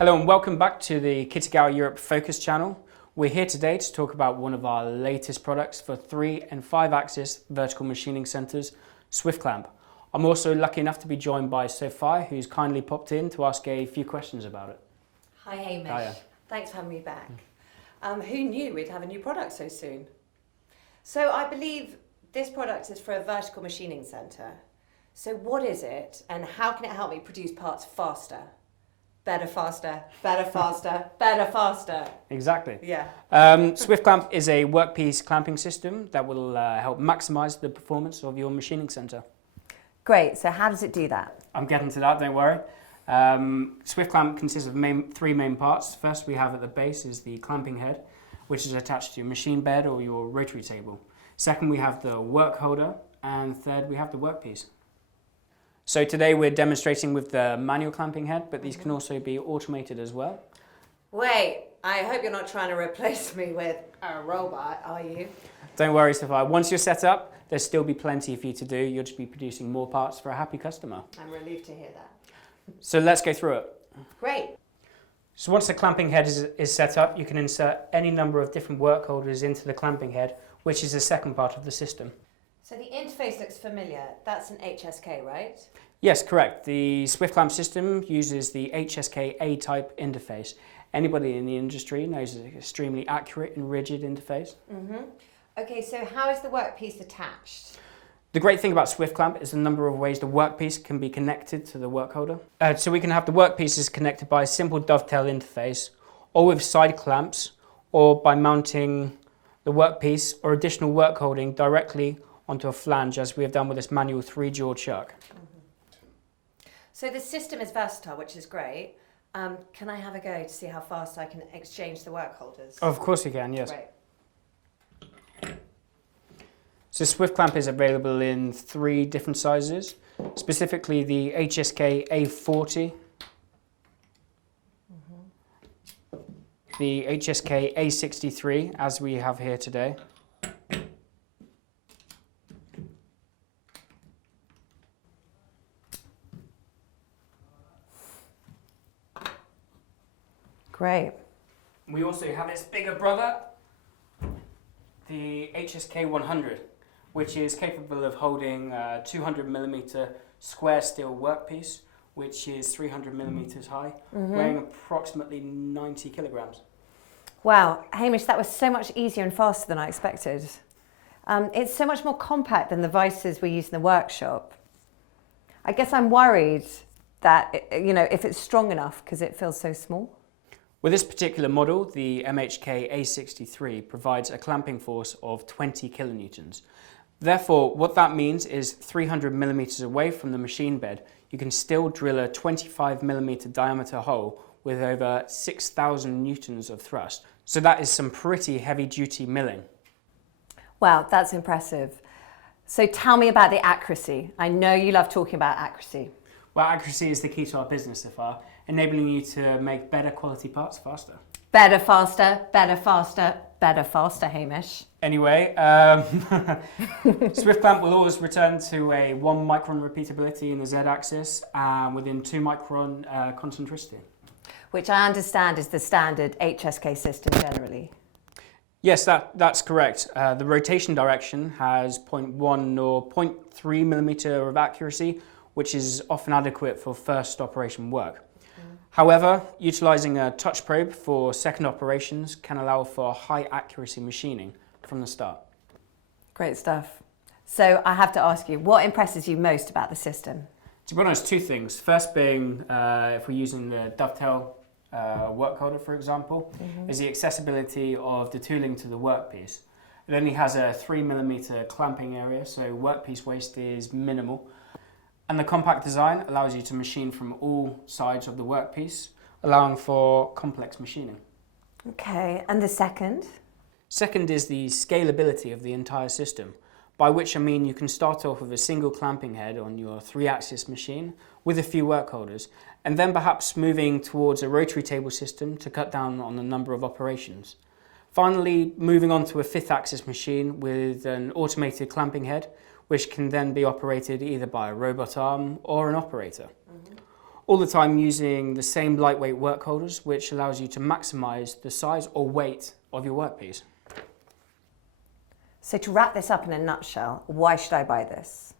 Hello and welcome back to the HSK-A Europe Focus channel. We're here today to talk about one of our latest products for 3 and 5 axis vertical machining centers, Swift Klamp. I'm also lucky enough to be joined by Sophie, who's kindly popped in to ask a few questions about it. Hi Hamish, Hiya. Thanks for having me back. Who knew we'd have a new product so soon? So I believe this product is for a vertical machining centre. So what is it and how can it help me produce parts faster? Better, faster, better, faster, better, faster. Exactly. Yeah. Swift Klamp is a workpiece clamping system that will help maximise the performance of your machining centre. Great, so how does it do that? I'm getting to that, don't worry. Swift Klamp consists of three main parts. First we have at the base is the clamping head, which is attached to your machine bed or your rotary table. Second we have the work holder, and third we have the workpiece. So today we're demonstrating with the manual clamping head, but these can also be automated as well. Wait, I hope you're not trying to replace me with a robot, are you? Don't worry, Sophia. Once you're set up, there'll still be plenty for you to do. You'll just be producing more parts for a happy customer. I'm relieved to hear that. So let's go through it. Great. So once the clamping head is set up, you can insert any number of different work holders into the clamping head, which is the second part of the system. So the interface looks familiar. That's an HSK, right? Yes, correct. The Swift Klamp system uses the HSK-A type interface. Anybody in the industry knows it's an extremely accurate and rigid interface. Okay, so how is the workpiece attached? The great thing about Swift Klamp is the number of ways the workpiece can be connected to the work holder. So we can have the workpieces connected by a simple dovetail interface, or with side clamps, or by mounting the workpiece or additional work holding directly onto a flange, as we have done with this manual 3-jaw chuck. So the system is versatile, which is great. Can I have a go to see how fast I can exchange the work holders? Of course you can, yes. Great. So Swift Klamp is available in 3 different sizes, specifically the HSK-A 40, the HSK-A 63, as we have here today, Great. we also have its bigger brother, the HSK 100, which is capable of holding a 200mm square steel workpiece, which is 300mm high, weighing approximately 90 kilograms. Wow, Hamish, that was so much easier and faster than I expected. It's so much more compact than the vices we use in the workshop. I guess I'm worried that, if it's strong enough because it feels so small. With this particular model, the HSK-A 63 provides a clamping force of 20 kilonewtons. Therefore, what that means is 300mm away from the machine bed, you can still drill a 25mm diameter hole with over 6,000 newtons of thrust. So that is some pretty heavy-duty milling. Wow, that's impressive. So tell me about the accuracy. I know you love talking about accuracy. Well, accuracy is the key to our business so far, enabling you to make better quality parts faster. Better, faster, better, faster, better, faster, Hamish. Anyway, Swift Klamp will always return to a 1 micron repeatability in the Z-axis within 2 micron concentricity. Which I understand is the standard HSK system generally. Yes, that's correct. The rotation direction has 0.1 or 0.3 millimeter of accuracy, which is often adequate for first operation work. However, utilising a touch probe for second operations can allow for high accuracy machining from the start. Great stuff. So I have to ask you, what impresses you most about the system? To be honest, 2 things. First being, if we're using the dovetail work holder, for example, is the accessibility of the tooling to the workpiece. It only has a 3mm clamping area, so workpiece waste is minimal. And the compact design allows you to machine from all sides of the workpiece, allowing for complex machining. Okay, and the second? Second is the scalability of the entire system, by which I mean you can start off with a single clamping head on your 3-axis machine with a few work holders, and then perhaps moving towards a rotary table system to cut down on the number of operations. Finally, moving on to a 5th-axis machine with an automated clamping head, which can then be operated either by a robot arm or an operator. all the time using the same lightweight work holders, which allows you to maximize the size or weight of your workpiece. So to wrap this up in a nutshell, why should I buy this?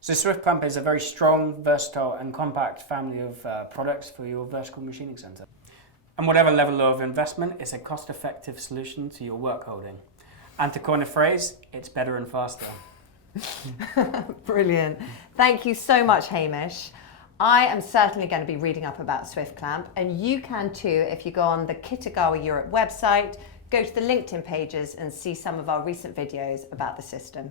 So Swift Klamp is a very strong, versatile and compact family of products for your vertical machining center. And whatever level of investment, it's a cost-effective solution to your work holding. And to coin a phrase, it's better and faster. Brilliant. Thank you so much, Hamish. I am certainly going to be reading up about Swift Klamp, and you can too if you go on the Kitagawa Europe website, go to the LinkedIn pages and see some of our recent videos about the system.